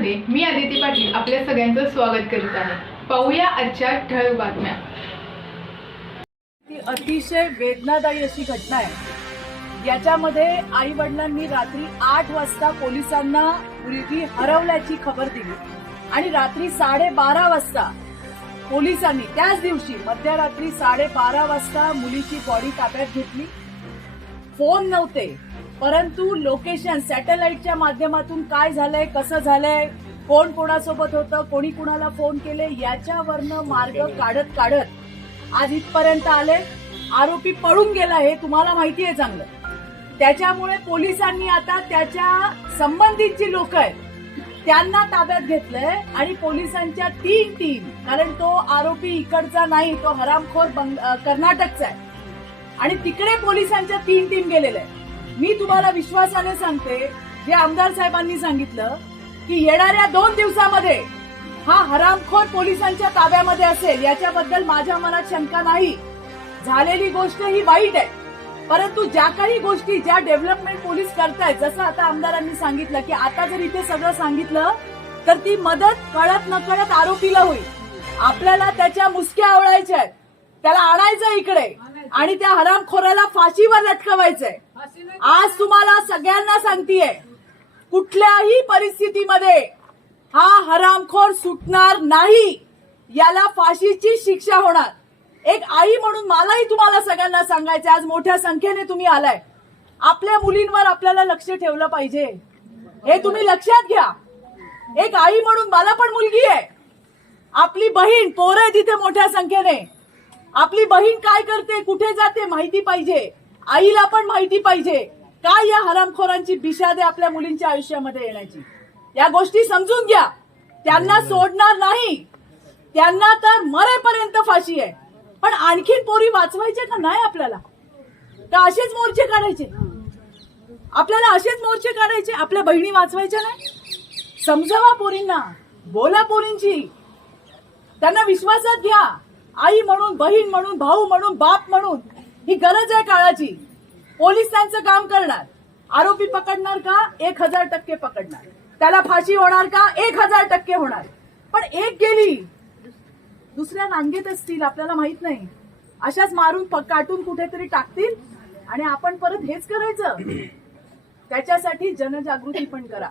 मध्ये मी आदिती पाटील आपल्या सगळ्यांचं स्वागत करीत आहे. पाहूया आजच्या ठळक बातम्या. ती अतिशय वेदनादायी अशी घटना आहे. याच्यामध्ये आई वडिलांनी रात्री आठ वाजता पोलिसांना मुलगी हरवल्याची खबर दिली आणि रात्री साडेबारा वाजता पोलिसांनी त्याच दिवशी मध्यरात्री साडेबारा वाजता मुलीची बॉडी ताब्यात घेतली. फोन नव्हते. परंतु लोकेशन सॅटेलाइटच्या माध्यमातून काय झालंय कसं झालंय कोण कोणासोबत होतं कोणी कुणाला फोन केले याच्यावरनं मार्ग काढत काढत आज इथपर्यंत आले. आरोपी पळून गेला हे तुम्हाला माहिती आहे चांगलं. त्याच्यामुळे पोलिसांनी आता त्याच्या संबंधित जी लोक आहेत त्यांना ताब्यात घेतलंय आणि पोलिसांच्या तीन टीम कारण तो आरोपी इकडचा नाही तो हरामखोर बंग- कर्नाटकचा आहे. आणि तिकडे पोलिसांच्या तीन टीम गेलेल्या आहेत. मी तुम्हाला विश्वासाने सांगते जे आमदार साहेबांनी सांगितलं की येणाऱ्या दोन दिवसामध्ये हा हरामखोर पोलिसांच्या ताब्यामध्ये असेल याच्याबद्दल माझ्या मनात शंका नाही. झालेली गोष्ट ही वाईट आहे. परंतु ज्या काही गोष्टी ज्या डेव्हलपमेंट पोलीस करतायत जसं आता आमदारांनी सांगितलं की आता जर इथे सगळं सांगितलं तर ती मदत कळत नकळत आरोपीला होईल. आपल्याला त्याच्या मुसक्या आवडायच्या आहेत. त्याला आणायचं इकडे. आणि त्या हरामखोराला फाशीवर लटकवायचंय. आज तुम्हाला सगळ्यांना सांगतीये कुठल्याही परिस्थितीमध्ये हा हरामखोर सुटणार नाही. याला फाशीची शिक्षा होणार. एक आई म्हणून मलाही तुम्हाला सगळ्यांना सांगायचं आज मोठ्या संख्येने तुम्ही आलाय. आपल्या मुलींवर आपल्याला लक्ष ठेवलं पाहिजे. हे तुम्ही लक्षात घ्या. एक आई म्हणून मला पण मुलगी आहे. आपली बहीण पोरं आहे तिथे मोठ्या संख्येने. आपली बहीण काय करते? कुठे जाते? माहिती पाहिजे. आईला पण माहिती पाहिजे. काय या हरामखोरांची बिशादे आपल्या मुलींच्या आयुष्यामध्ये येण्याची? या गोष्टी समजून घ्या. त्यांना सोडणार नाही. त्यांना तर मरेपर्यंत फाशी आहे. पण आणखीन पोरी वाचवायचे का नाही आपल्याला? का असेच मोर्चे काढायचे? आपल्याला असेच मोर्चे काढायचे? आपल्या बहिणी वाचवायच्या नाही? समजावा पोरींना. बोला पोरींची. त्यांना विश्वासात घ्या. आई म्हणून बहीण म्हणून भाऊ म्हणून बाप म्हणून ही गरज आहे काळाची. पोलीस त्यांचं काम करणार. आरोपी पकडणार का? एक हजार टक्के पकडणार. त्याला फाशी होणार का? एक हजार टक्के होणार. पण एक गेली. दुसऱ्या रांगेत असतील आपल्याला माहीत नाही. अशाच मारून काटून कुठेतरी टाकतील आणि आपण परत हेच करायचं. त्याच्यासाठी जनजागृती पण करा.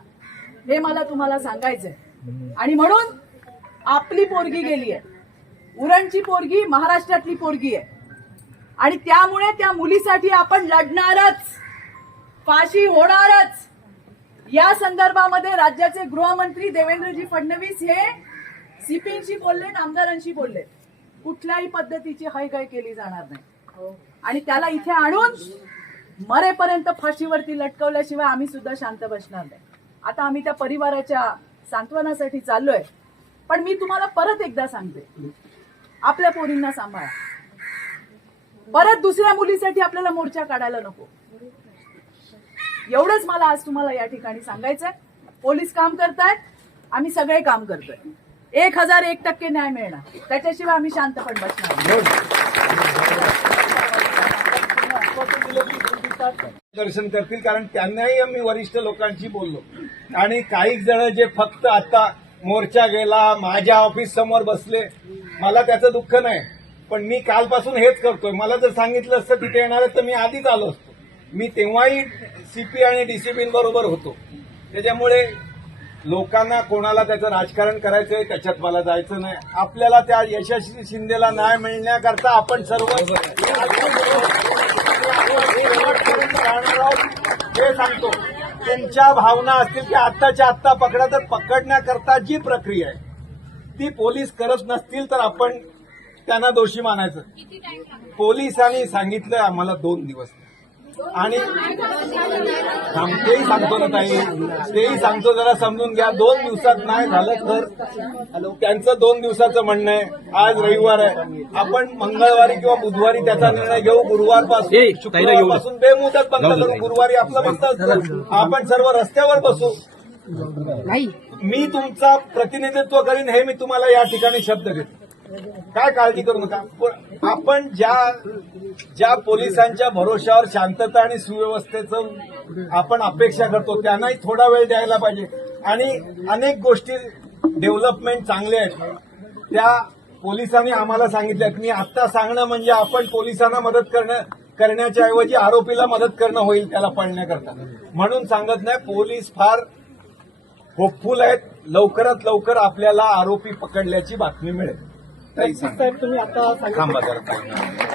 हे मला तुम्हाला सांगायचंय. आणि म्हणून आपली पोरगी गेली आहे उरणची पोरगी महाराष्ट्रातली पोरगी आहे. आणि त्यामुळे त्या मुलीसाठी आपण लढणारच. फाशी होणारच. या संदर्भामध्ये राज्याचे गृहमंत्री देवेंद्रजी फडणवीस हे सीपींशी बोललेत आमदारांशी बोललेत कुठल्याही पद्धतीची हयगय केली जाणार नाही. आणि त्याला इथे आणून मरेपर्यंत फाशीवरती लटकवल्याशिवाय आम्ही सुद्धा शांत बसणार नाही. आता आम्ही त्या परिवाराच्या सांत्वनासाठी चाललोय. पण मी तुम्हाला परत एकदा सांगते. आपल्या पोरींना सांभाळा. परत दुसऱ्या मुलीसाठी आपल्याला मोर्चा काढायला नको. एवढंच मला आज तुम्हाला या ठिकाणी सांगायचंय. पोलीस काम करतायत आम्ही सगळे काम करतोय. एक हजार एक टक्के न्याय मिळणार. त्याच्याशिवाय आम्ही शांत पण बसणार दर्शन करतील कारण त्यांनाही आम्ही वरिष्ठ लोकांशी बोललो. आणि काही जण जे फक्त आता मोर्चा गेला माझ्या ऑफिस समोर बसले मला त्याचं दुःख नाही पण मी कालपासून हेच करतोय. मला जर सांगितलं असतं तिथे येणार तर मी आधीच आलो असतो. मी तेव्हाही सीपी आणि डीसीपी बरोबर होतो. त्याच्यामुळे लोकांना कोणाला त्याचं राजकारण करायचंय त्याच्यात मला जायचं नाही. आपल्याला त्या यशस्वी शिंदेला न्याय मिळण्याकरता आपण सर्व हे सांगतो. तुमच्या भावना असतील की आत्ताच्या आत्ता पकडा तर पकडण्याकरता जी प्रक्रिया आहे ती पोलीस करत नसतील तर आपण त्यांना दोषी मानायचं. पोलिसांनी सांगितलं आम्हाला दोन दिवस. आणि तेही सांगतो ना ताई. तेही सांगतो जरा समजून घ्या. दोन दिवसात नाही झालं तर? त्यांचं दोन दिवसाचं म्हणणं आहे. आज रविवार आहे. आपण मंगळवारी किंवा बुधवारी त्याचा निर्णय घेऊ. गुरुवारपासून शुक्रवारपासून बेमुदत बंद करू. गुरुवारी आपलं बंद असतं. आपण सर्व रस्त्यावर बसू. नाही. मी तुमचा प्रतिनिधित्व करीन हे मी तुम्हाला या ठिकाणी शब्द घेतो काय काळजी करू नका. आपण ज्या ज्या पोलिसांच्या भरोशावर शांतता आणि सुव्यवस्थेचं आपण अपेक्षा करतो त्यांनाही थोडा वेळ द्यायला पाहिजे. आणि अनेक गोष्टी डेव्हलपमेंट चांगल्या आहेत. त्या पोलिसांनी आम्हाला सांगितल्या की आत्ता सांगणं म्हणजे आपण पोलिसांना मदत करणं करण्याच्या ऐवजी आरोपीला मदत करणं होईल त्याला पळण्याकरता. म्हणून सांगत नाही पोलीस फार होपफुल आहेत. लवकरात लवकर आपल्याला आरोपी पकडल्याची बातमी मिळेल. साहेब तुम्ही आता थांबा जरा.